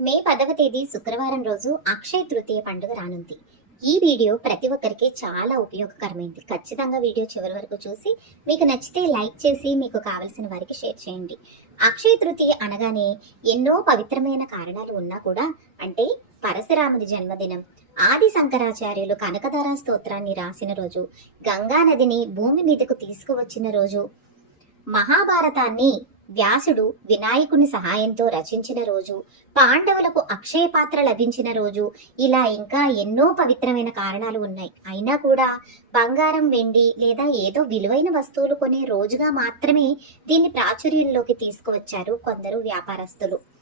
మే పదవ తేదీ శుక్రవారం రోజు అక్షయ తృతీయ పండుగ రానుంది. ఈ వీడియో ప్రతి ఒక్కరికి చాలా ఉపయోగకరమైంది. ఖచ్చితంగా వీడియో చివరి వరకు చూసి మీకు నచ్చితే లైక్ చేసి మీకు కావలసిన వారికి షేర్ చేయండి. అక్షయ తృతీయ అనగానే ఎన్నో పవిత్రమైన కారణాలు ఉన్నా కూడా అంటే పరశురాముడి జన్మదినం ఆది శంకరాచార్యులు కనకధార స్తోత్రాన్ని రాసిన రోజు గంగా నదిని భూమి మీదకు తీసుకువచ్చిన రోజు మహాభారతాన్ని వ్యాసుడు వినాయకుని సహాయంతో రచించిన రోజు పాండవులకు అక్షయ పాత్ర లభించిన రోజు ఇలా ఇంకా ఎన్నో పవిత్రమైన కారణాలు ఉన్నాయి. అయినా కూడా బంగారం వెండి లేదా ఏదో విలువైన వస్తువులు కొనే రోజుగా మాత్రమే దీన్ని ప్రాచుర్యంలోకి తీసుకువచ్చారు కొందరు వ్యాపారస్తులు.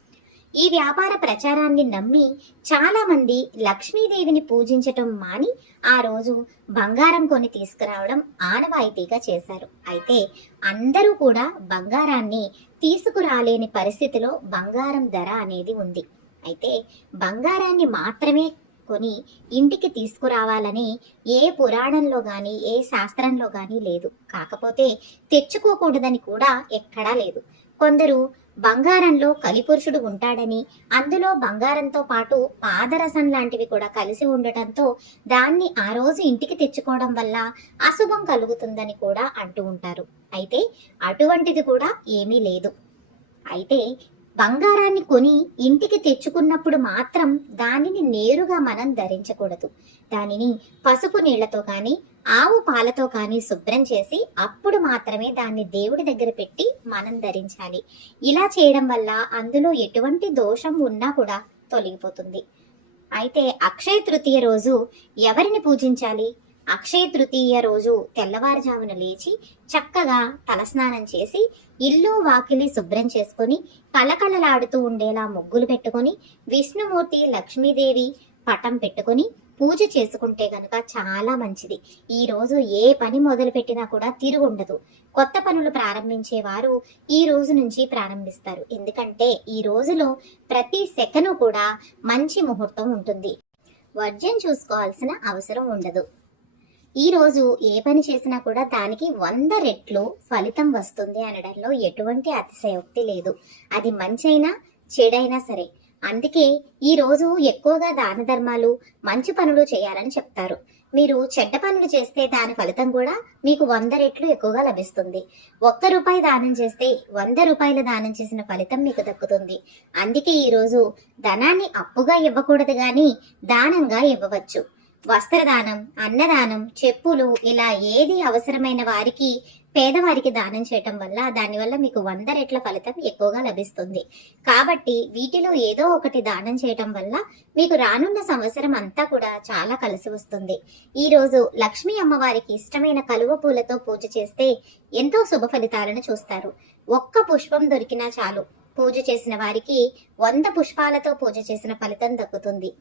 ఈ వ్యాపార ప్రచారాన్ని నమ్మి చాలామంది లక్ష్మీదేవిని పూజించటం మాని ఆ రోజు బంగారం కొని తీసుకురావడం ఆనవాయితీగా చేశారు. అయితే అందరూ కూడా బంగారాన్ని తీసుకురాలేని పరిస్థితిలో బంగారం ధర అనేది ఉంది. అయితే బంగారాన్ని మాత్రమే కొని ఇంటికి తీసుకురావాలని ఏ పురాణంలో గాని ఏ శాస్త్రంలో గాని లేదు. కాకపోతే తెచ్చుకోకూడదని కూడా ఎక్కడా లేదు. కొందరు బంగారంలో కలిపురుషుడు ఉంటాడని అందులో బంగారంతో పాటు పాదరసం లాంటివి కూడా కలిసి ఉండటంతో దాన్ని ఆ రోజు ఇంటికి తెచ్చుకోవడం వల్ల అశుభం కలుగుతుందని కూడా అంటూ ఉంటారు. అయితే అటువంటిది కూడా ఏమీ లేదు. అయితే బంగారాన్ని కొని ఇంటికి తెచ్చుకున్నప్పుడు మాత్రం దానిని నేరుగా మనం ధరించకూడదు. దానిని పసుపు నీళ్ళతో కానీ ఆవు పాలతో కానీ శుభ్రం చేసి అప్పుడు మాత్రమే దాన్ని దేవుడి దగ్గర పెట్టి మనం ధరించాలి. ఇలా చేయడం వల్ల అందులో ఎటువంటి దోషం ఉన్నా కూడా తొలగిపోతుంది. అయితే అక్షయ తృతీయ రోజు ఎవరిని పూజించాలి? అక్షయ తృతీయ రోజు తెల్లవారుజామున లేచి చక్కగా తలస్నానం చేసి ఇల్లు వాకిలి శుభ్రం చేసుకొని కళకళలాడుతూ ఉండేలా ముగ్గులు పెట్టుకొని విష్ణుమూర్తి లక్ష్మీదేవి పటం పెట్టుకొని పూజ చేసుకుంటే గనక చాలా మంచిది. ఈ రోజు ఏ పని మొదలు పెట్టినా కూడా తిరుగుండదు కొత్త పనులు ప్రారంభించేవారు ఈ రోజు నుంచి ప్రారంభిస్తారు. ఎందుకంటే ఈ రోజులో ప్రతి సెకను కూడా మంచి ముహూర్తం ఉంటుంది. వర్జ్యం చూసుకోవాల్సిన అవసరం ఉండదు. ఈ రోజు ఏ పని చేసినా కూడా దానికి వంద రెట్లు ఫలితం వస్తుంది అనడంలో ఎటువంటి అతిశయోక్తి లేదు. అది మంచైనా చెడైనా సరే. అందుకే ఈరోజు ఎక్కువగా దాన ధర్మాలు మంచి పనులు చేయాలని చెప్తారు. మీరు చెడ్డ పనులు చేస్తే దాని ఫలితం కూడా మీకు వంద రెట్లు ఎక్కువగా లభిస్తుంది. ఒక్క రూపాయి దానం చేస్తే వంద రూపాయల దానం చేసిన ఫలితం మీకు దక్కుతుంది. అందుకే ఈరోజు ధనాన్ని అప్పుగా ఇవ్వకూడదు కానీ దానంగా ఇవ్వవచ్చు. వస్త్రదానం అన్నదానం చెప్పులు ఇలా ఏది అవసరమైన వారికి పేదవారికి దానం చేయటం వల్ల దానివల్ల మీకు వంద రెట్ల ఫలితం ఎక్కువగా లభిస్తుంది. కాబట్టి వీటిలో ఏదో ఒకటి దానం చేయటం వల్ల మీకు రానున్న సంవత్సరం అంతా కూడా చాలా కలిసి వస్తుంది. ఈ రోజు లక్ష్మీ అమ్మవారికి ఇష్టమైన కలువ పూలతో పూజ చేస్తే ఎంతో శుభ ఫలితాలను చూస్తారు. ఒక్క పుష్పం దొరికినా చాలు. పూజ చేసిన వారికి వంద పుష్పాలతో పూజ చేసిన ఫలితం దక్కుతుంది.